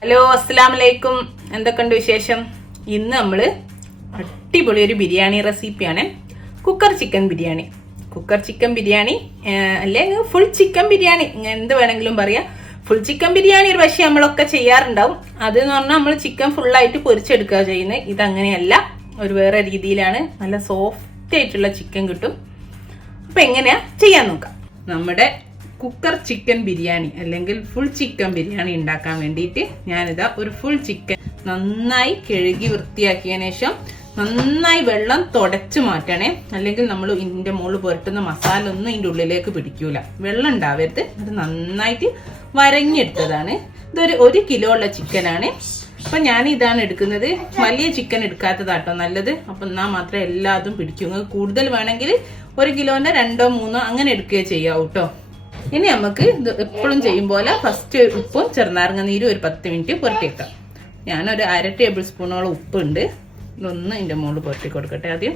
Hello, അസ്സലാമലൈക്കും. എന്തൊക്കെയുണ്ട് വിശേഷം? ഇന്ന് നമ്മൾ അടിപൊളി ഒരു ബിരിയാണി റെസിപ്പിയാണ്. Cooker chicken biryani. Cooker chicken biryani അല്ലെങ്കിൽ ഫുൾ ചിക്കൻ ബിരിയാണി, എന്ത് വേണമെങ്കിലും പറയാം. ഫുൾ ചിക്കൻ ബിരിയാണി ഒരു പക്ഷേ നമ്മളൊക്കെ ചെയ്യാറുണ്ടാവും. അതെന്ന് പറഞ്ഞാൽ നമ്മൾ ചിക്കൻ ഫുള്ളായിട്ട് പൊരിച്ചെടുക്കുക ചെയ്യുന്നത്. ഇതങ്ങനെയല്ല, ഒരു വേറെ രീതിയിലാണ്. നല്ല സോഫ്റ്റ് ആയിട്ടുള്ള ചിക്കൻ കിട്ടും. അപ്പം എങ്ങനെയാ ചെയ്യാൻ നോക്കാം. നമ്മുടെ കുക്കർ ചിക്കൻ ബിരിയാണി അല്ലെങ്കിൽ ഫുൾ ചിക്കൻ ബിരിയാണി ഉണ്ടാക്കാൻ വേണ്ടിയിട്ട് ഞാനിതാ ഒരു ഫുൾ ചിക്കൻ നന്നായി കഴുകി വൃത്തിയാക്കിയതിനു ശേഷം നന്നായി വെള്ളം തുടച്ചു മാറ്റണേ. അല്ലെങ്കിൽ നമ്മൾ ഇതിന്റെ മുകളിൽ പുരട്ടുന്ന മസാല ഒന്നും ഇതിന്റെ ഉള്ളിലേക്ക് പിടിക്കൂല. വെള്ളം ഉണ്ടാവരുത്. അത് നന്നായിട്ട് വരഞ്ഞെടുത്തതാണ്. ഇതൊരു 1 കിലോ ഉള്ള ചിക്കനാണ്. അപ്പൊ ഞാൻ ഇതാണ് എടുക്കുന്നത്. വലിയ ചിക്കൻ എടുക്കാത്തതാട്ടോ നല്ലത്. അപ്പൊ എന്നാൽ മാത്രമേ എല്ലാതും പിടിക്കൂ. കൂടുതൽ വേണമെങ്കിൽ 1 കിലോന്റെ 2ഓ 3ഓ അങ്ങനെ എടുക്കുകയോ ചെയ്യാവൂ കേട്ടോ. ഇനി നമുക്ക് ഇത് എപ്പോഴും ചെയ്യും പോലെ ഫസ്റ്റ് ഉപ്പും ചെറുനാരങ്ങ നീരും ഒരു 10 മിനിറ്റ് പുരട്ടിയേക്കാം. ഞാനൊരു 1/2 ടേബിൾ സ്പൂണോളം ഉപ്പുണ്ട്. ഇതൊന്ന് ഇതിൻ്റെ മുകളിൽ പുരട്ടി കൊടുക്കട്ടെ. ആദ്യം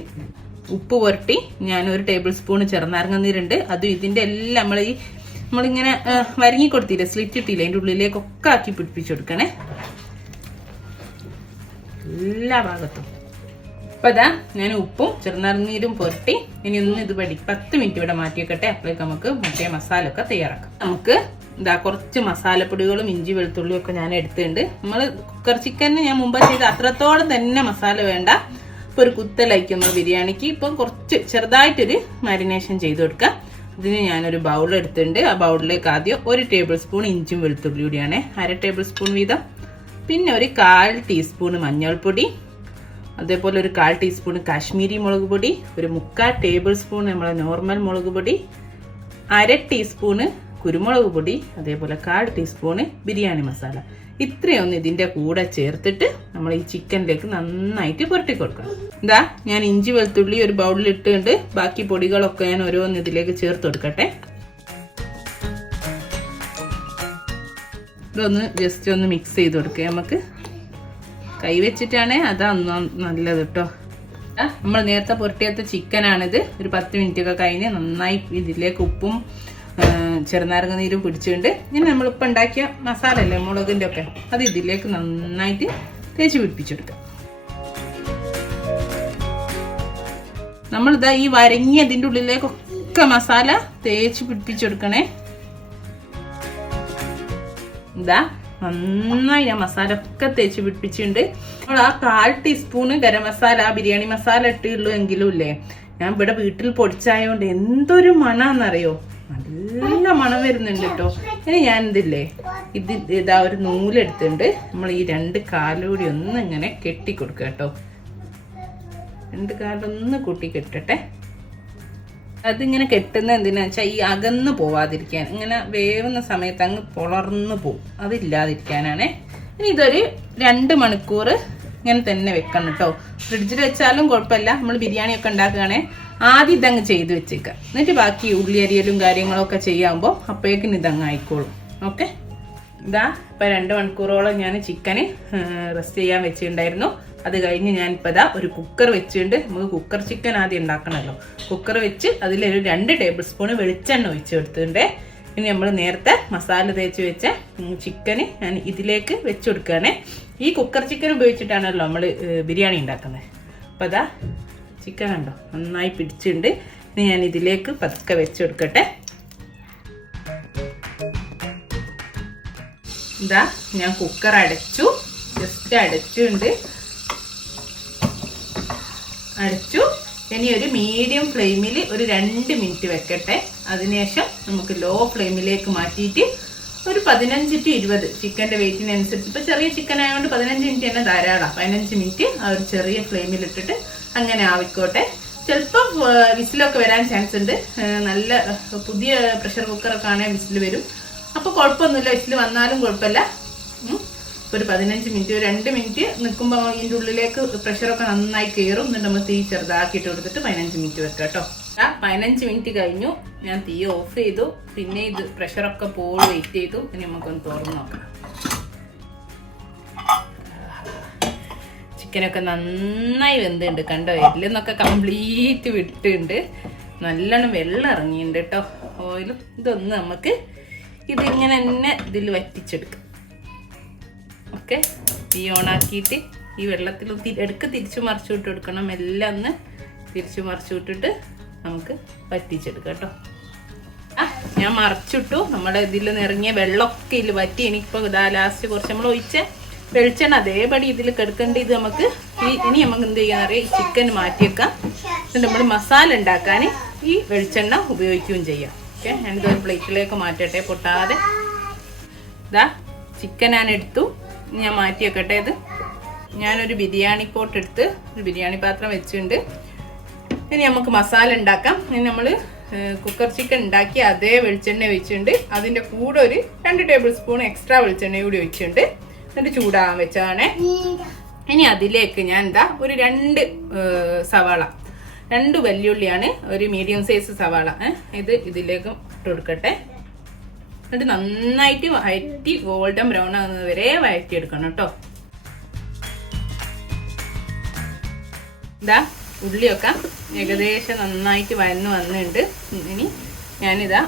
ഉപ്പ് പുരട്ടി ഞാൻ 1 ടേബിൾ സ്പൂൺ ചെറുനാരങ്ങ നീരുണ്ട്. അതും ഇതിൻ്റെ എല്ലാം നമ്മളിങ്ങനെ വരങ്ങി കൊടുത്തില്ലേ, സ്ലിറ്റ് ഇട്ടില്ലേ, അതിൻ്റെ ഉള്ളിലേക്കൊക്കെ ആക്കി പിടിപ്പിച്ചു കൊടുക്കണേ എല്ലാ ഭാഗത്തും. അപ്പൊ അതാ ഞാൻ ഉപ്പും ചെറുനാരങ്ങീരും പുരട്ടി. ഇനി ഒന്ന് ഇത് 10 മിനിറ്റ് ഇവിടെ മാറ്റി വെക്കട്ടെ. അപ്പോഴേക്ക് നമുക്ക് മറ്റേ മസാല ഒക്കെ തയ്യാറാക്കാം. നമുക്ക് ഇതാ കുറച്ച് മസാലപ്പൊടികളും ഇഞ്ചി വെളുത്തുള്ളിയും ഒക്കെ ഞാൻ എടുത്തിട്ടുണ്ട്. നമ്മൾ കുക്കർ ചിക്കന് ഞാൻ മുമ്പ് ചെയ്ത് അത്രത്തോളം തന്നെ മസാല വേണ്ട. ഇപ്പൊ ഒരു കുത്തലായിരിക്കും നമ്മൾ ബിരിയാണിക്ക്. ഇപ്പം കുറച്ച് ചെറുതായിട്ടൊരു മാരിനേഷൻ ചെയ്ത് കൊടുക്കാം. ഇതിന് ഞാനൊരു ബൗൾ എടുത്തിട്ടുണ്ട്. ആ ബൗളിലേക്ക് ആദ്യം 1 ടേബിൾ സ്പൂൺ ഇഞ്ചും വെളുത്തുള്ളി കൂടിയാണ്, 1/2 ടേബിൾ സ്പൂൺ വീതം. പിന്നെ ഒരു 1/4 ടീസ്പൂൺ മഞ്ഞൾപ്പൊടി, അതേപോലെ ഒരു 1/4 ടീസ്പൂൺ കാശ്മീരി മുളക് പൊടി, ഒരു 3/4 ടേബിൾ സ്പൂൺ നമ്മളെ നോർമൽ മുളക് പൊടി, 1/2 ടീസ്പൂണ് കുരുമുളക് പൊടി, അതേപോലെ 1/4 ടീസ്പൂണ് ബിരിയാണി മസാല. ഇത്രയൊന്നും ഇതിന്റെ കൂടെ ചേർത്തിട്ട് നമ്മൾ ഈ ചിക്കനിലേക്ക് നന്നായിട്ട് പുരട്ടി കൊടുക്കണം. ഇതാ ഞാൻ ഇഞ്ചി വെളുത്തുള്ളി ഒരു ബൗളിൽ ഇട്ടുണ്ട്. ബാക്കി പൊടികളൊക്കെ ഞാൻ ഓരോന്ന് ഇതിലേക്ക് ചേർത്ത് കൊടുക്കട്ടെ. ഇതൊന്ന് ജസ്റ്റ് ഒന്ന് മിക്സ് ചെയ്ത് കൊടുക്കുക. നമുക്ക് കൈ വെച്ചിട്ടാണ് അതാ നല്ലത് കേട്ടോ. നമ്മൾ നേരത്തെ പുരട്ടിയത്തെ ചിക്കനാണിത്. ഒരു 10 മിനിറ്റ് ഒക്കെ കഴിഞ്ഞ് നന്നായി ഇതിലേക്ക് ഉപ്പും ചെറുനാരങ്ങ നീരും പിടിച്ചുകൊണ്ട് ഇങ്ങനെ നമ്മളിപ്പോൾ ഉണ്ടാക്കിയ മസാല അല്ലേ മുളകിൻ്റെ ഒക്കെ, അത് ഇതിലേക്ക് നന്നായിട്ട് തേച്ച് പിടിപ്പിച്ചെടുക്കാം. നമ്മളിതാ ഈ വരങ്ങിയതിൻ്റെ ഉള്ളിലേക്കൊക്കെ മസാല തേച്ച് പിടിപ്പിച്ചെടുക്കണേ. ഇതാ നന്നായി ഞാൻ മസാല ഒക്കെ തേച്ച് പിടിപ്പിച്ചിട്ടുണ്ട്. നമ്മൾ ആ 1/4 ടീസ്പൂണ് ഗരം മസാല ബിരിയാണി മസാല ഇട്ടുള്ളൂ എങ്കിലും ഇല്ലേ, ഞാൻ ഇവിടെ വീട്ടിൽ പൊടിച്ചായോണ്ട് എന്തൊരു മണാന്നറിയോ, നല്ല മണം വരുന്നുണ്ട് കേട്ടോ. ഇനി ഞാൻ ഇതാ ഒരു നൂലെടുത്തിട്ടുണ്ട്. നമ്മൾ ഈ 2 കാലുകൂടി ഒന്ന് ഇങ്ങനെ കെട്ടി കൊടുക്കുക കേട്ടോ. 2 കാലൊന്ന് കൂട്ടി കെട്ടട്ടെ. അതിങ്ങനെ കെട്ടുന്ന എന്തിനാ വെച്ചാൽ ഈ അകന്ന് പോവാതിരിക്കാൻ, ഇങ്ങനെ വേവുന്ന സമയത്ത് അങ്ങ് പൊളർന്നു പോവും, അതില്ലാതിരിക്കാനാണ്. ഇനി ഇതൊരു 2 മണിക്കൂർ ഇങ്ങനെ തന്നെ വെക്കണം കേട്ടോ. ഫ്രിഡ്ജിൽ വെച്ചാലും കുഴപ്പമില്ല. നമ്മൾ ബിരിയാണി ഒക്കെ ഉണ്ടാക്കുകയാണെ ആദ്യം ഇതങ്ങ് ചെയ്ത് വെച്ചേക്കാം. എന്നിട്ട് ബാക്കി ഉള്ളി അരിയലും കാര്യങ്ങളൊക്കെ ചെയ്യാകുമ്പോൾ അപ്പോഴേക്കും ഇതങ്ങ് ആയിക്കോളും. ഓക്കെ, ഇതാ ഇപ്പം 2 മണിക്കൂറോളം ഞാൻ ചിക്കന് റെസ്റ്റ് ചെയ്യാൻ വെച്ചിട്ടുണ്ടായിരുന്നു. അത് കഴിഞ്ഞ് ഞാനിപ്പോൾ ഇതാ ഒരു കുക്കർ വെച്ചിട്ടുണ്ട്. നമുക്ക് കുക്കർ ചിക്കൻ ആദ്യം ഉണ്ടാക്കണമല്ലോ. കുക്കർ വെച്ച് അതിലൊരു 2 ടേബിൾ സ്പൂൺ വെളിച്ചെണ്ണ ഒഴിച്ച് കൊടുത്തിട്ടുണ്ട്. ഇനി നമ്മൾ നേരത്തെ മസാല തേച്ച് വെച്ച ചിക്കന് ഞാൻ ഇതിലേക്ക് വെച്ച് കൊടുക്കുകയാണേ. ഈ കുക്കർ ചിക്കൻ ഉപയോഗിച്ചിട്ടാണല്ലോ നമ്മൾ ബിരിയാണി ഉണ്ടാക്കുന്നത്. അപ്പോൾ അതാ ചിക്കൻ കണ്ടോ നന്നായി പിടിച്ചിട്ടുണ്ട്. ഇനി ഞാൻ ഇതിലേക്ക് പതുക്കെ വെച്ച് കൊടുക്കട്ടെ. ഇതാ ഞാൻ കുക്കർ അടച്ചു, ജസ്റ്റ് അടച്ചുണ്ട്, അടച്ചു. ഇനി ഒരു മീഡിയം ഫ്ലെയിമിൽ ഒരു 2 മിനിറ്റ് വെക്കട്ടെ. അതിനുശേഷം നമുക്ക് ലോ ഫ്ലെയിമിലേക്ക് മാറ്റിയിട്ട് ഒരു 15 to 20 ചിക്കൻ്റെ വെയിറ്റിനനുസരിച്ച്. ഇപ്പോൾ ചെറിയ ചിക്കൻ ആയതുകൊണ്ട് 15 മിനിറ്റ് തന്നെ ധാരാളം. 15 മിനിറ്റ് ആ ഒരു ചെറിയ ഫ്ലെയിമിൽ ഇട്ടിട്ട് അങ്ങനെ ആവിക്കോട്ടെ. ചിലപ്പോൾ വിസിലൊക്കെ വരാൻ ചാൻസ് ഉണ്ട്. നല്ല പുതിയ പ്രഷർ കുക്കറൊക്കെ ആണെങ്കിൽ വിസിൽ വരും. അപ്പോൾ കുഴപ്പമൊന്നുമില്ല, വിസിൽ വന്നാലും കുഴപ്പമില്ല. ഒരു 15 മിനിറ്റ്, ഒരു 2 മിനിറ്റ് നിൽക്കുമ്പോൾ ഇതിൻ്റെ ഉള്ളിലേക്ക് പ്രഷറൊക്കെ നന്നായി കയറും. എന്നിട്ട് നമ്മൾ തീ ചെറുതാക്കിയിട്ട് കൊടുത്തിട്ട് 15 മിനിറ്റ് വെക്കാം കേട്ടോ. 15 മിനിറ്റ് കഴിഞ്ഞു. ഞാൻ തീ ഓഫ് ചെയ്തു. പിന്നെ ഇത് പ്രഷറൊക്കെ പോയി വെയിറ്റ് ചെയ്തു. ഇനി നമുക്കൊന്ന് തുറന്ന് നോക്കാം. ചിക്കനൊക്കെ നന്നായി വെന്തുണ്ട് കണ്ടോ. എല്ലെന്നൊക്കെ കംപ്ലീറ്റ് വിട്ടുണ്ട്. നല്ലോണം വെള്ളം ഇറങ്ങിയിട്ടുണ്ട് കേട്ടോ, ഓയിലും. ഇതൊന്ന് നമുക്ക് ഇതിങ്ങനെ തന്നെ ഇതിൽ വറ്റിച്ചെടുക്കാം. ഒക്കെ തീ ഓണാക്കിയിട്ട് ഈ വെള്ളത്തിൽ എടുക്ക് തിരിച്ചു മറിച്ചു വിട്ട് കൊടുക്കണം. എല്ലാം ഒന്ന് തിരിച്ചു മറിച്ചു വിട്ടിട്ട് നമുക്ക് വറ്റിച്ചെടുക്കാം കേട്ടോ. ഞാൻ മറിച്ചിട്ടു. നമ്മുടെ ഇതിൽ നിറങ്ങിയ വെള്ളമൊക്കെ ഇതിൽ വറ്റി. എനിക്കിപ്പോൾ ഇതാ ലാസ്റ്റ് കുറച്ച് നമ്മൾ ഒഴിച്ച വെളിച്ചെണ്ണ അതേപടി ഇതിൽ കിടക്കേണ്ട. ഇത് നമുക്ക് ഇനി നമുക്ക് എന്ത് ചെയ്യാൻ അറിയാം, ഈ ചിക്കൻ മാറ്റിയേക്കാം. എന്നിട്ട് നമ്മൾ മസാല ഉണ്ടാക്കാൻ ഈ വെളിച്ചെണ്ണ ഉപയോഗിക്കുകയും ചെയ്യാം. ഓക്കെ, ഞാനിതൊരു പ്ലേറ്റിലേക്ക് മാറ്റട്ടെ പൊട്ടാതെ. ഇതാ ചിക്കൻ ഞാൻ എടുത്തു. ഞാൻ മാറ്റി വെക്കട്ടെ. ഇത് ഞാനൊരു ബിരിയാണി പോട്ട് എടുത്ത് ഒരു ബിരിയാണി പാത്രം വെച്ചിട്ടുണ്ട്. ഇനി നമുക്ക് മസാല ഉണ്ടാക്കാം. ഇനി നമ്മൾ കുക്കർ ചിക്കൻ ഉണ്ടാക്കി അതേ വെളിച്ചെണ്ണ ഒഴിച്ചിട്ടുണ്ട്. അതിൻ്റെ കൂടെ ഒരു 2 ടേബിൾ സ്പൂൺ എക്സ്ട്രാ വെളിച്ചെണ്ണ കൂടി ഒഴിച്ചിട്ടുണ്ട്. എന്നിട്ട് ചൂടാകാൻ വെച്ചതാണ്. ഇനി അതിലേക്ക് ഞാൻ എന്താ ഒരു 2 സവാള, 2 വെല്ലുള്ളിയാണ്, ഒരു മീഡിയം സൈസ് സവാള ഇത് ഇതിലേക്ക് ഇട്ട് കൊടുക്കട്ടെ. എന്നിട്ട് നന്നായിട്ട് വഴറ്റി ഗോൾഡൻ ബ്രൗൺ ആകുന്നത് വരെ വഴറ്റിയെടുക്കണം കേട്ടോ. ഇതാ ഉള്ളിയൊക്കെ ഏകദേശം നന്നായിട്ട് വഴന്ന് വന്നിട്ടുണ്ട്. ഇനി ഞാനിതാ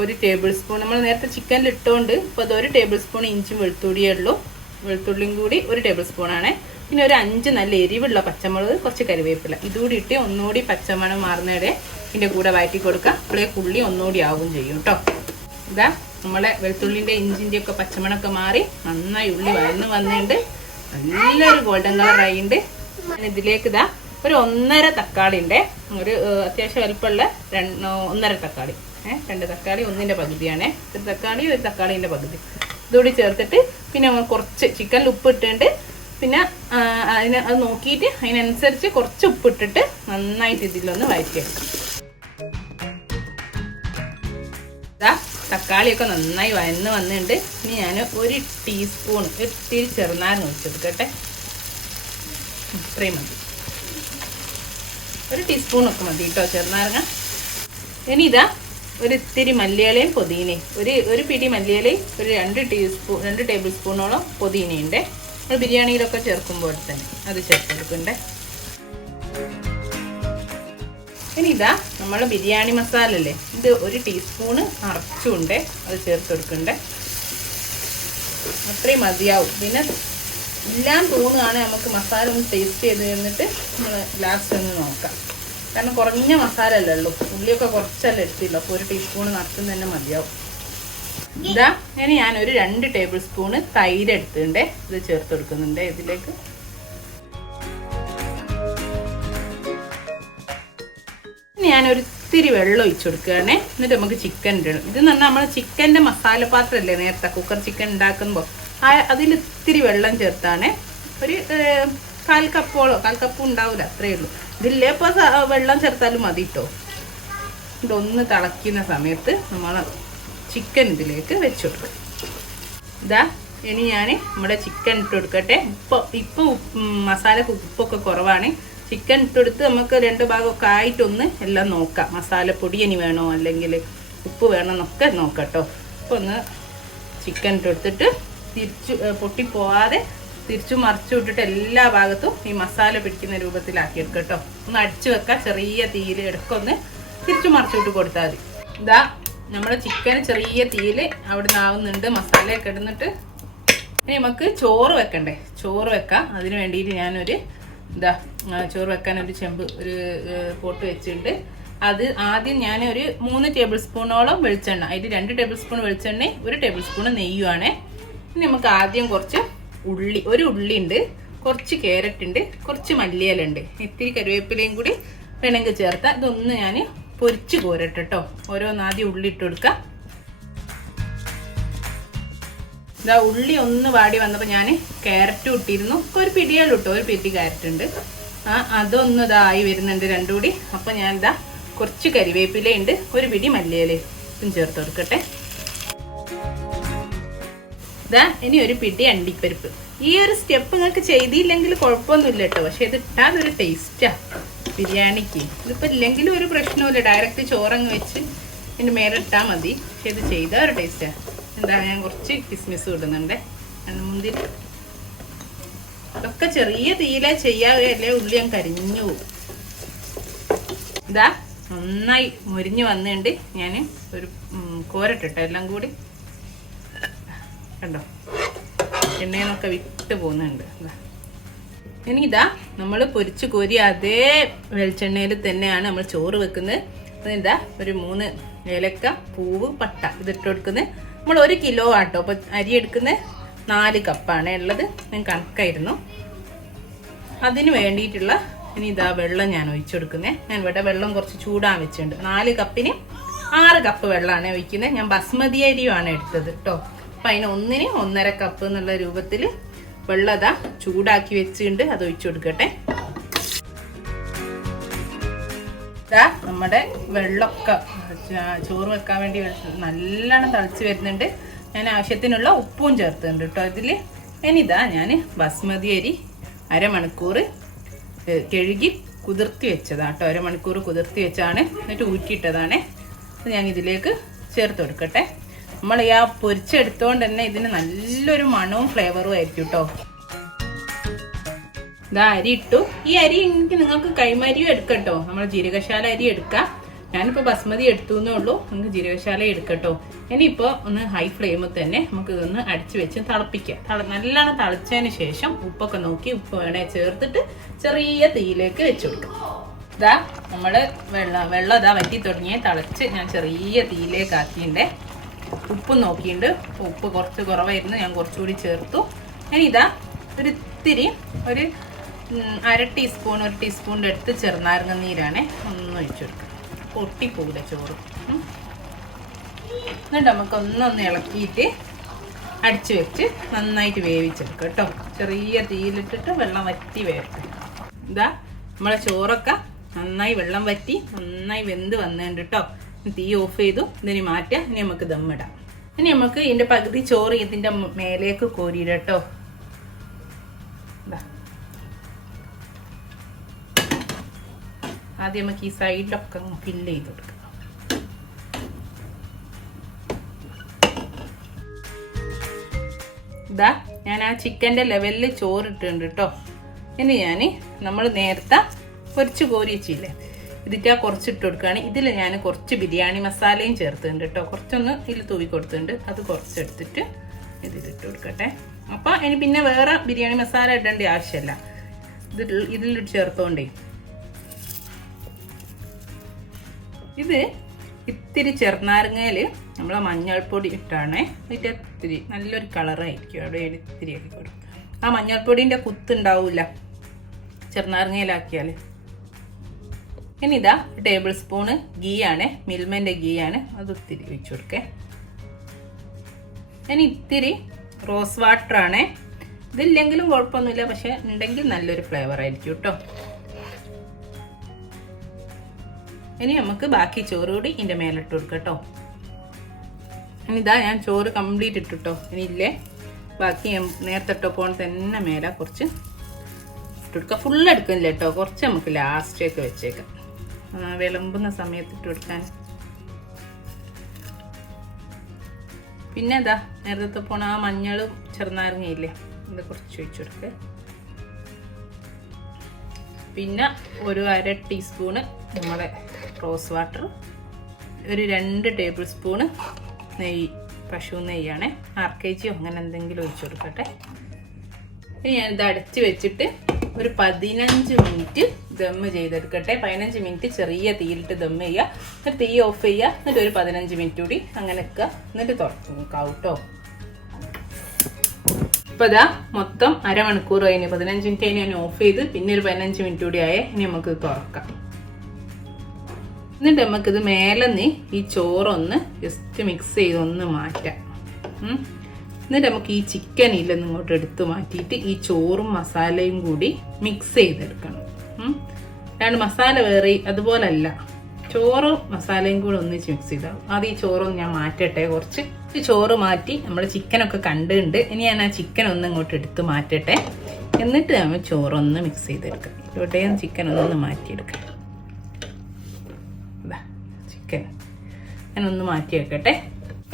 1 ടേബിൾ സ്പൂൺ നമ്മൾ നേരത്തെ ചിക്കനിൽ ഇട്ടുകൊണ്ട് ഇപ്പോൾ അത് 1 ടേബിൾ സ്പൂൺ ഇഞ്ചും വെളുത്തുള്ളിയേ ഉള്ളൂ. വെളുത്തുള്ളിയും കൂടി 1 ടേബിൾ സ്പൂണാണ്. പിന്നെ ഒരു 5 നല്ല എരിവുള്ള പച്ചമുളക്, കുറച്ച് കറിവേപ്പില ഇതുകൂടി ഇട്ട് ഒന്നുകൂടി പച്ചമണം മാറുന്നവരെ ഇതിൻ്റെ കൂടെ വഴറ്റി കൊടുക്കാം. അപ്പോഴേക്ക് ഉള്ളി ഒന്നുകൂടി ആവും ചെയ്യും കേട്ടോ. ഇതാ നമ്മളെ വെളുത്തുള്ളിൻ്റെ ഇഞ്ചിൻ്റെ ഒക്കെ പച്ചമണമൊക്കെ മാറി നന്നായി ഉള്ളി വഴന്ന് വന്നിട്ടുണ്ട്. നല്ലൊരു ഗോൾഡൻ കളറായിട്ടുണ്ട്. ഇതിലേക്ക് ഇതാ ഒരു 1.5 തക്കാളി ഉണ്ട്. ഒരു അത്യാവശ്യം വലുപ്പമുള്ള 1.5 തക്കാളി 2 തക്കാളി 1ൻ്റെ പകുതിയാണ്. 1 തക്കാളി 1 തക്കാളീൻ്റെ പകുതി ഇതുകൂടി ചേർത്തിട്ട് പിന്നെ കുറച്ച് ചിക്കനിൽ ഉപ്പ് ഇട്ടിട്ടുണ്ട്. പിന്നെ അത് നോക്കിയിട്ട് അതിനനുസരിച്ച് കുറച്ച് ഉപ്പ് ഇട്ടിട്ട് നന്നായിട്ട് ഇതിലൊന്ന് വഴറ്റിയെടുക്കാം. ഇതാ തക്കാളിയൊക്കെ നന്നായി വഴന്ന് വന്നിട്ടുണ്ട്. ഇനി ഞാൻ 1 ടീസ്പൂൺ ഇത്തിരി ചെറുനാരങ്ങ ഒഴിച്ചെടുക്കട്ടെ. ഇത്രയും മതി, 1 ടീസ്പൂണൊക്കെ മതി കേട്ടോ ചെറുനാരങ്ങ. ഇനി ഇതാ ഒരു ഇത്തിരി മല്ലിയിലയും പുതിനയും, ഒരു പിടി മല്ലിയിലയും ഒരു 2 ടേബിൾ സ്പൂണോളം പുതിനയുണ്ട്. നമ്മൾ ബിരിയാണിയിലൊക്കെ ചേർക്കുമ്പോൾ തന്നെ അത് ചേർത്തെടുക്കണ്ടേ. ഇനി ഇതാ നമ്മൾ ബിരിയാണി മസാല അല്ലേ, ഇത് 1 ടീസ്പൂണ് നിറച്ചുണ്ട്, അത് ചേർത്തെടുക്കണ്ടേ. അത്രയും മതിയാവും. പിന്നെ എല്ലാം തോന്നുകയാണ് നമുക്ക് മസാല ഒന്ന് ടേസ്റ്റ് ചെയ്ത് കഴിഞ്ഞിട്ട് നമ്മൾ ലാസ്റ്റ് ഒന്ന് നോക്കാം. കാരണം കുറഞ്ഞ മസാല അല്ലേ ഉള്ളൂ, ഉള്ളിയൊക്കെ കുറച്ചല്ലേ എടുത്തില്ല. അപ്പോൾ 1 ടീസ്പൂൺ നിറച്ചും തന്നെ മതിയാവും. ഇതാ ഞാനൊരു 2 ടേബിൾ സ്പൂണ് തൈര് എടുത്തിട്ടുണ്ട്, ഇത് ചേർത്ത് കൊടുക്കുന്നുണ്ട് ഇതിലേക്ക്. ഞാനൊരു ഇത്തിരി വെള്ളം ഒഴിച്ചു കൊടുക്കുകയാണേ. എന്നിട്ട് നമുക്ക് ചിക്കൻ ഇടണം. ഇതെന്ന് പറഞ്ഞാൽ നമ്മൾ ചിക്കൻ്റെ മസാല പാത്രമല്ലേ നേരത്തെ കുക്കർ ചിക്കൻ ഉണ്ടാക്കുമ്പോൾ അതിൽ ഇത്തിരി വെള്ളം ചേർത്താണ്. ഒരു 1/4 കപ്പോളം, 1/4 കപ്പ് ഉണ്ടാവില്ല, അത്രയേ ഉള്ളൂ. ഇതില്ലേ ഇപ്പോൾ വെള്ളം ചേർത്താലും മതി കേട്ടോ. ഇതൊന്ന് തിളയ്ക്കുന്ന സമയത്ത് നമ്മൾ ചിക്കൻ ഇതിലേക്ക് വെച്ച് കൊടുക്കും. ഇതാ ഇനി ഞാൻ നമ്മുടെ ചിക്കൻ ഇട്ട് കൊടുക്കട്ടെ. ഇപ്പോൾ മസാലക്ക് ഉപ്പൊക്കെ കുറവാണ്. ചിക്കൻ ഇട്ടെടുത്ത് നമുക്ക് 2 ഭാഗമൊക്കെ ആയിട്ടൊന്ന് എല്ലാം നോക്കാം. മസാലപ്പൊടി ഇനി വേണോ അല്ലെങ്കിൽ ഉപ്പ് വേണോ എന്നൊക്കെ നോക്കാം കേട്ടോ. അപ്പോൾ ഒന്ന് ചിക്കൻ ഇട്ടെടുത്തിട്ട് പൊട്ടിപ്പോവാതെ തിരിച്ചു മറിച്ചു വിട്ടിട്ട് എല്ലാ ഭാഗത്തും ഈ മസാല പിടിക്കുന്ന രൂപത്തിലാക്കിയെടുക്കുക കേട്ടോ. ഒന്ന് അടിച്ചു വെക്കാം, ചെറിയ തീയിൽ ഇടയ്ക്കൊന്ന് തിരിച്ചു മറിച്ചു വിട്ട് കൊടുത്താൽ മതി. ഇതാ നമ്മുടെ ചിക്കൻ ചെറിയ തീയിൽ അവിടെ നിന്ന് ആവുന്നുണ്ട്, മസാലയൊക്കെ ഇടുന്നിട്ട്. ഇനി നമുക്ക് ചോറ് വെക്കണ്ടേ, ചോറ് വെക്കാം. അതിന് വേണ്ടിയിട്ട് ഞാനൊരു ചോറ് വെക്കാൻ ഒരു ചെമ്പ്, ഒരു പോട്ട് വെച്ചിട്ടുണ്ട്. അത് ആദ്യം ഞാൻ ഒരു 3 ടേബിൾ സ്പൂണോളം വെളിച്ചെണ്ണ, അതിൽ 2 ടേബിൾ സ്പൂൺ വെളിച്ചെണ്ണ 1 ടേബിൾ സ്പൂൺ നെയ്യുമാണ്. ഇനി നമുക്ക് ആദ്യം കുറച്ച് ഉള്ളി, 1 ഉള്ളി ഉണ്ട്, കുറച്ച് ക്യാരറ്റ് ഉണ്ട്, കുറച്ച് മല്ലിയില ഉണ്ട്, ഇത്തിരി കറിവേപ്പിലയും കൂടി വേണമെങ്കിൽ ചേർത്താൽ. ഇതൊന്ന് ഞാൻ പൊരിച്ച് കോരട്ടെ കേട്ടോ. ഓരോന്നാദ്യം ഉള്ളി ഇട്ട് കൊടുക്കാം. ഇതാ ഉള്ളി ഒന്ന് വാടി വന്നപ്പോൾ ഞാൻ ക്യാരറ്റും ഇട്ടിരുന്നു. ഇപ്പോൾ ഒരു പിടിയുള്ളൂ കേട്ടോ, 1 പിടി ക്യാരറ്റ് ഉണ്ട്. അതൊന്ന് ഇതായി വരുന്നുണ്ട് 2 കൂടി. അപ്പോൾ ഞാൻ ഇതാ കുറച്ച് കരിവേപ്പിലയുണ്ട്, 1 പിടി മല്ലിയിലയും ചേർത്ത് കൊടുക്കട്ടെ. ഇതാ ഇനി 1 പിടി അണ്ടിപ്പരിപ്പ്. ഈ ഒരു സ്റ്റെപ്പ് നിങ്ങൾക്ക് ചെയ്തില്ലെങ്കിൽ കുഴപ്പമൊന്നുമില്ല കേട്ടോ, പക്ഷെ ഇത് ഇട്ടാൽ ഒരു ടേസ്റ്റാണ് ബിരിയാണിക്ക്. ഇതിപ്പോൾ ഇല്ലെങ്കിലും ഒരു പ്രശ്നമില്ല, ഡയറക്റ്റ് ചോറങ്ങ് വെച്ച് ഇതിൻ്റെ മേലെ ഇട്ടാൽ മതി. പക്ഷെ ഇത് ചെയ്താൽ ഒരു ടേസ്റ്റാണ്. എന്താ ഞാൻ കുറച്ച് കിസ്മിസ് ഇടുന്നുണ്ട്, മുന്തിരി. അതൊക്കെ ചെറിയ തീയിലെ ചെയ്യാതെ ഉള്ളി ഞാൻ കരിഞ്ഞു പോകും. ഇതാ നന്നായി മുരിഞ്ഞ് വന്നിട്ടുണ്ട്. ഞാൻ ഒരു കോരട്ടിട്ടോ എല്ലാം കൂടി, കണ്ടോ. എണ്ണയിൽ നിന്നൊക്കെ വിട്ട് പോകുന്നുണ്ട്. ഇനി ഇതാ നമ്മൾ പൊരിച്ച് കോരി അതേ വെളിച്ചെണ്ണയിൽ തന്നെയാണ് നമ്മൾ ചോറ് വെക്കുന്നത്. അതിനിതാ ഒരു 3 ഏലക്ക, പൂവ്, പട്ട ഇതിട്ട് കൊടുക്കുന്നത്. നമ്മൾ 1 കിലോ ആട്ടോ. അപ്പോൾ അരി എടുക്കുന്നത് 4 കപ്പാണ് ഉള്ളത്. ഞാൻ കണക്കായിരുന്നു. അതിന് വേണ്ടിയിട്ടുള്ള ഇനി ഇതാ വെള്ളം ഞാൻ ഒഴിച്ചു കൊടുക്കുന്നത്. ഞാൻ ഇവിടെ വെള്ളം കുറച്ച് ചൂടാൻ വെച്ചിട്ടുണ്ട്. 4 കപ്പിന് 6 കപ്പ് വെള്ളമാണ് ഒഴിക്കുന്നത്. ഞാൻ ബസ്മതി അരിയുമാണ് എടുത്തത് കേട്ടോ. അപ്പം അതിന് 1-ന് 1.5 കപ്പ് എന്നുള്ള രൂപത്തിൽ വെള്ളം അതാ ചൂടാക്കി വെച്ചിട്ടുണ്ട്. അത് ഒഴിച്ചു കൊടുക്കട്ടെ. ഇതാ നമ്മുടെ വെള്ളമൊക്കെ ചോറ് വെക്കാൻ വേണ്ടി നല്ലോണം തിളച്ച് വരുന്നുണ്ട്. ഞാൻ ആവശ്യത്തിനുള്ള ഉപ്പും ചേർത്തുന്നുണ്ട് കേട്ടോ ഇതിൽ. ഇനിതാ ഞാൻ ബസ്മതി അരി അരമണിക്കൂർ കഴുകി കുതിർത്തി വെച്ചതാണ് കേട്ടോ. അരമണിക്കൂർ കുതിർത്തി വെച്ചാണ്, എന്നിട്ട് ഊറ്റിയിട്ടതാണ്. അത് ഞാൻ ഇതിലേക്ക് ചേർത്ത് കൊടുക്കട്ടെ. നമ്മൾ ഈ പൊരിച്ചെടുത്തോണ്ട് തന്നെ ഇതിന് നല്ലൊരു മണവും ഫ്ലേവറും ആയിരിക്കും കേട്ടോ. ഇതാ അരി ഇട്ടു. ഈ അരി എനിക്ക് നിങ്ങൾക്ക് കൈമരിയും എടുക്കട്ടോ. നമ്മൾ ജീരകശാല അരി എടുക്കാം. ഞാനിപ്പോൾ ബസ്മതി എടുത്തു എന്നേ ഉള്ളൂ. നിങ്ങൾക്ക് ജീരകശാല എടുക്കട്ടോ. ഇനിയിപ്പോൾ ഒന്ന് ഹൈ ഫ്ലെയിമിൽ തന്നെ നമുക്ക് ഇതൊന്ന് അടിച്ചു വെച്ച് തിളപ്പിക്കാം. നല്ലോണം തിളച്ചതിന് ശേഷം ഉപ്പൊക്കെ നോക്കി ഉപ്പ് വേണേ ചേർത്തിട്ട് ചെറിയ തീയിലേക്ക് വെച്ച് കൊടുക്കാം. ഇതാ നമ്മൾ വെള്ളം ഇതാ വറ്റി തുടങ്ങിയ തിളച്ച് ഞാൻ ചെറിയ തീയിലേക്ക് ആക്കിയിട്ടുണ്ട്. ഉപ്പ് നോക്കിയിട്ടുണ്ട്. ഉപ്പ് കുറച്ച് കുറവായിരുന്നു, ഞാൻ കുറച്ചുകൂടി ചേർത്തു. ഇനി ഇതാ ഒരു ഇത്തിരി ഒരു 1/2 ടീസ്പൂൺ 1 ടീസ്പൂണിൻ്റെ അടുത്ത് ചെറുനാരങ്ങ നീരാണ് ഒന്ന് ഒഴിച്ചു കൊടുക്കുക. പൊട്ടിപ്പോകില്ല ചോറ്. എന്നിട്ട് നമുക്ക് ഒന്നൊന്ന് ഇളക്കിയിട്ട് അടിച്ചു വെച്ച് നന്നായിട്ട് വേവിച്ചെടുക്കുക കേട്ടോ. ചെറിയ തീയിലിട്ടിട്ട് വെള്ളം വറ്റി വേവിക്കുക. ഇതാ നമ്മളെ ചോറൊക്കെ നന്നായി വെള്ളം വറ്റി നന്നായി വെന്ത് വന്നിട്ടുണ്ട് കേട്ടോ. തീ ഓഫ് ചെയ്തു. ഇതിന് മാറ്റാം. ഇനി നമുക്ക് ദമ്മിടാം. ഇനി നമുക്ക് ഇതിൻ്റെ പകുതി ചോറ് ഇതിൻ്റെ മേലേക്ക് കോരിയിടാം കേട്ടോ. ആദ്യം നമുക്ക് ഈ സൈഡിലൊക്കെ ഫില്ല് ചെയ്ത് കൊടുക്കാം. ഇതാ ഞാൻ ആ ചിക്കൻ്റെ ലെവലിൽ ചോറിട്ടുണ്ട് കേട്ടോ. ഇനി നമ്മൾ നേരത്തെ പൊരിച്ച് കോരി വെച്ചില്ലേ, ഇതിട്ട് കുറച്ചിട്ട് കൊടുക്കുകയാണ്. ഇതിൽ ഞാൻ കുറച്ച് ബിരിയാണി മസാലയും ചേർത്തുണ്ട് കേട്ടോ. കുറച്ചൊന്ന് ഇതിൽ തൂവി കൊടുത്തിട്ടുണ്ട്. അത് കുറച്ചെടുത്തിട്ട് ഇതിലിട്ട് കൊടുക്കട്ടെ. അപ്പോൾ ഇനി പിന്നെ വേറെ ബിരിയാണി മസാല ഇടേണ്ട ആവശ്യമില്ല. ഇതിൽ ചേർത്തോണ്ടേ. ഇത് ഇത്തിരി ചെറുനാരങ്ങയിൽ നമ്മൾ മഞ്ഞൾപ്പൊടി ഇട്ടാണ്. അതിൻ്റെ ഇത്തിരി നല്ലൊരു കളറായിരിക്കും. അവിടെ ഇത്തിരി ആക്കി കൊടുക്കും. ആ മഞ്ഞൾപ്പൊടീൻ്റെ കുത്തുണ്ടാവില്ല ചെറുനാരങ്ങയിലാക്കിയാൽ. ഇനി ഇതാ ടേബിൾ സ്പൂണ് ഗീ ആണ്, മിൽമൻ്റെ ഗീ ആണ്. അത് ഒത്തിരി ഒഴിച്ചു കൊടുക്കേ. ഇനി ഇത്തിരി റോസ് വാട്ടർ ആണ്. ഇതില്ലെങ്കിലും കുഴപ്പമൊന്നുമില്ല, പക്ഷെ ഉണ്ടെങ്കിൽ നല്ലൊരു ഫ്ലേവർ ആയിരിക്കും കേട്ടോ. ഇനി നമുക്ക് ബാക്കി ചോറ് കൂടി ഇതിൻ്റെ മേലിട്ട് കൊടുക്കാം കേട്ടോ. ഇനി ഇതാ ഞാൻ ചോറ് കംപ്ലീറ്റ് ഇട്ടിട്ടോ. ഇനി ഇല്ലേ ബാക്കി നേരത്തെ ഇട്ടപ്പോൾ തന്നെ മേലെ കുറച്ച് ഇട്ട് കൊടുക്കുക. ഫുള്ള് എടുക്കുന്നില്ല കേട്ടോ. കുറച്ച് നമുക്ക് ലാസ്റ്റേക്ക് വെച്ചേക്കാം, വിളമ്പുന്ന സമയത്ത് ഇട്ട് കൊടുക്കാൻ. പിന്നെ ഇതാ നേരത്തെ പോണ ആ മഞ്ഞളും ചെറുനാരങ്ങയില്ലേ, ഇത് കുറച്ച് ഒഴിച്ചു കൊടുക്കുക. പിന്നെ ഒരു 1/2 ടീസ്പൂണ് നമ്മളെ റോസ് വാട്ടർ, ഒരു 2 ടേബിൾ സ്പൂണ് നെയ്യ്, പശു നെയ്യാണ്, RKG അങ്ങനെ എന്തെങ്കിലും ഒഴിച്ചു കൊടുക്കട്ടെ. ഇനി ഞാനിത് അടച്ച് വെച്ചിട്ട് ഒരു 15 മിനിറ്റ് ദമ്മ് ചെയ്തെടുക്കട്ടെ. 15 മിനിറ്റ് ചെറിയ തീയിലിട്ട് ദമ്മ് ചെയ്യുക. എന്നിട്ട് തീ ഓഫ് ചെയ്യുക. എന്നിട്ട് ഒരു 15 മിനിറ്റ് കൂടി അങ്ങനെ വെക്കുക. എന്നിട്ട് തുറച്ച് നോക്കാം കേട്ടോ. ഇപ്പോൾ ഇതാ മൊത്തം അരമണിക്കൂർ കഴിഞ്ഞ് 15 മിനിറ്റ് കഴിഞ്ഞ് ഞാൻ ഓഫ് ചെയ്ത് പിന്നെ ഒരു 15 മിനിറ്റ് കൂടി ആയേ. ഇനി നമുക്ക് തുറക്കാം. എന്നിട്ട് നമുക്കിത് മേലെന്ന് ഈ ചോറൊന്ന് ജസ്റ്റ് മിക്സ് ചെയ്ത് ഒന്ന് മാറ്റാം. എന്നിട്ട് നമുക്ക് ഈ ചിക്കൻ ഇല്ലെന്ന് ഇങ്ങോട്ട് എടുത്ത് മാറ്റിയിട്ട് ഈ ചോറും മസാലയും കൂടി മിക്സ് ചെയ്തെടുക്കണം. രണ്ട് മസാല വേറെ അതുപോലല്ല, ചോറും മസാലയും കൂടി ഒന്നിച്ച് മിക്സ് ചെയ്താൽ അത്. ഈ ചോറൊന്ന് ഞാൻ മാറ്റട്ടെ. കുറച്ച് ഈ ചോറ് മാറ്റി നമ്മൾ ചിക്കനൊക്കെ കണ്ടുണ്ട്. ഇനി ഞാൻ ആ ചിക്കൻ ഒന്ന് ഇങ്ങോട്ട് എടുത്ത് മാറ്റട്ടെ. എന്നിട്ട് നമ്മൾ ചോറൊന്ന് മിക്സ് ചെയ്തെടുക്കാം. ഇവിടെയും ചിക്കൻ ഒന്ന് മാറ്റിയെടുക്കാം. ചിക്കൻ ഞാനൊന്ന് മാറ്റി വെക്കട്ടെ.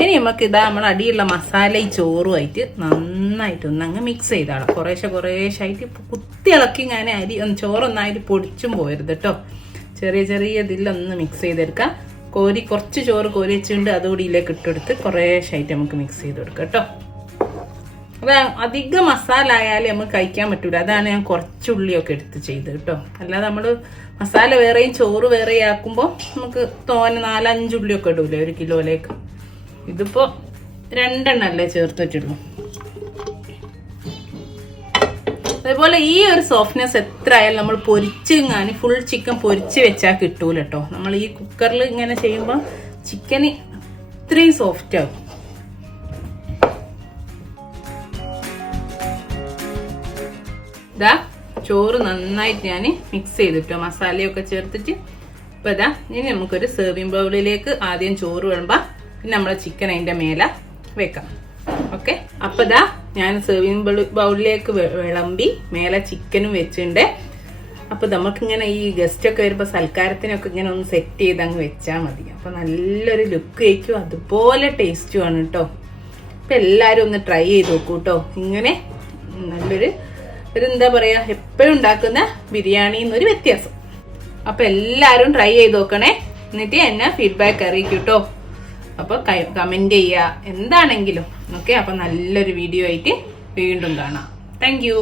ഇനി നമുക്ക് ഇതാ നമ്മൾ അടിയുള്ള മസാല ഈ ചോറുമായിട്ട് നന്നായിട്ടൊന്ന് അങ്ങ് മിക്സ് ചെയ്താളാം. കുറേശ്ശായിട്ട് കുത്തി ഇളക്കി ഞാൻ അരി ചോറൊന്നായിട്ട് പൊടിച്ചും പോരുത് കേട്ടോ. ചെറിയ ചെറിയ ഇതിലൊന്ന് മിക്സ് ചെയ്തെടുക്കാം. കുറച്ച് ചോറ് കോരി വെച്ചുകൊണ്ട് അതുകൂടി ഇതിലേക്ക് ഇട്ടെടുത്ത് കുറേശ്ശായിട്ട് നമുക്ക് മിക്സ് ചെയ്ത് കൊടുക്കാം കേട്ടോ. അത് അധികം മസാല ആയാലും നമുക്ക് കഴിക്കാൻ പറ്റൂല. അതാണ് ഞാൻ കുറച്ചുള്ളിയൊക്കെ എടുത്ത് ചെയ്ത് കേട്ടോ. അല്ലാതെ നമ്മൾ മസാല വേറെയും ചോറ് വേറെയും ആക്കുമ്പോൾ നമുക്ക് തോനെ 4-5 ഉള്ളിയൊക്കെ ഇടൂലേ 1 കിലോയിലേക്ക്. ഇതിപ്പോൾ 2 എണ്ണല്ലേ ചേർത്തിട്ടുള്ളൂ. അതേപോലെ ഈ ഒരു സോഫ്റ്റ്നെസ് എത്ര ആയാലും നമ്മൾ പൊരിച്ചെങ്ങാനും ഫുൾ ചിക്കൻ പൊരിച്ച് വെച്ചാൽ കിട്ടൂല കേട്ടോ. നമ്മൾ ഈ കുക്കറിൽ ഇങ്ങനെ ചെയ്യുമ്പോൾ ചിക്കന് അത്രയും സോഫ്റ്റ് ആവും. ഇതാ ചോറ് നന്നായിട്ട് ഞാൻ മിക്സ് ചെയ്തിട്ടോ മസാലയൊക്കെ ചേർത്തിട്ട്. അപ്പോൾ ഇതാ ഇനി നമുക്കൊരു സെർവിങ് ബൗളിലേക്ക് ആദ്യം ചോറ് വിളമ്പാം, പിന്നെ നമ്മളെ ചിക്കൻ അതിൻ്റെ മേലെ വെക്കാം. ഓക്കെ, അപ്പോൾ ഇതാ ഞാൻ സെർവിങ് ബൗളിലേക്ക് വിളമ്പി മേലെ ചിക്കനും വെച്ചിട്ടുണ്ട്. അപ്പോൾ നമുക്കിങ്ങനെ ഈ ഗസ്റ്റൊക്കെ വരുമ്പോൾ സൽക്കാരത്തിനൊക്കെ ഇങ്ങനെ ഒന്ന് സെറ്റ് ചെയ്ത് അങ്ങ് വെച്ചാൽ മതി. അപ്പോൾ നല്ലൊരു ലുക്ക് ആയിരിക്കും, അതുപോലെ ടേസ്റ്റുമാണ് കേട്ടോ. അപ്പോൾ എല്ലാവരും ഒന്ന് ട്രൈ ചെയ്ത് നോക്കൂ കേട്ടോ. ഇങ്ങനെ നല്ലൊരു എന്താ പറയുക, എപ്പോഴും ഉണ്ടാക്കുന്ന ബിരിയാണി എന്നൊരു വ്യത്യാസം. അപ്പോൾ എല്ലാവരും ട്രൈ ചെയ്ത് നോക്കണേ, എന്നിട്ട് എന്നെ ഫീഡ്ബാക്ക് അറിയിക്കും കേട്ടോ. അപ്പോൾ കമൻറ്റ് ചെയ്യുക എന്താണെങ്കിലും. ഓക്കെ, അപ്പോൾ നല്ലൊരു വീഡിയോ ആയിട്ട് വീണ്ടും കാണാം. Thank you.